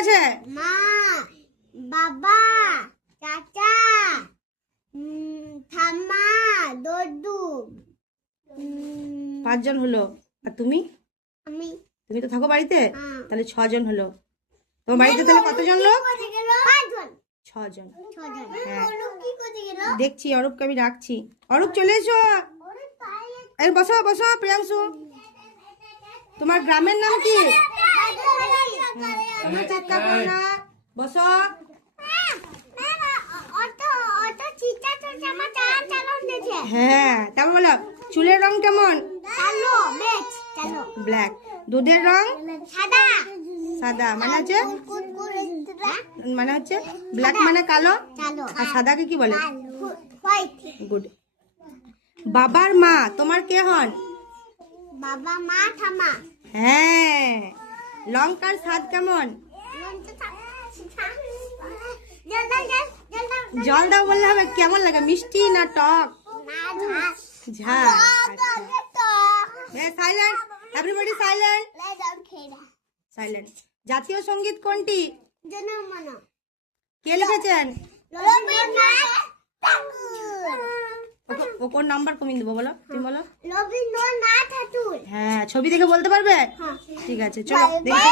আছে? মা, বাবা, চাচা, ঠাম্মা, দদ্দু। 5 জন হলো। আর তুমি? আমি। তুমি তো থাকো বাড়িতে, হ্যাঁ। তাহলে 6 জন হলো। তোমার বাড়িতে তাহলে কতজন লোক? 5 জন। 6 জন। 6 জন। হ্যাঁ। ওলু কি করতে গেল? দেখছি, অরূপকে আমি ডাকছি। অরূপ চলে এসো। এই বসো বসো প্রিয়াংশু। তোমার গ্রামের নাম কি? তোমরা চিৎকার করো না, বসো। হ্যাঁ, তারপর বলো চুলের রং কেমন? ব্ল্যাক। দুধের রং সাদা, মানে হচ্ছে ব্ল্যাক মানে কালো, আর সাদাকে কি বলে? গুড। বাবার মা তোমার কে হন? বাবা, মা, ঠাম্মা। হ্যাঁ। লঙ্কার স্বাদ কেমন? জল দাও বললে হবে? কেমন লাগে, মিষ্টি না টক? ঝাল। Silent, everybody silent. সাইলেন্ট। জাতীয় সঙ্গীত কোনটি? কে লিখেছেন? ও কোন নাম্বার কমিয়ে দেবো বলো, তুমি বলো। রবীন্দ্রনাথ ঠাকুর। হ্যাঁ, ছবি দেখে বলতে পারবে? হ্যাঁ। ঠিক আছে, চলো দেখি।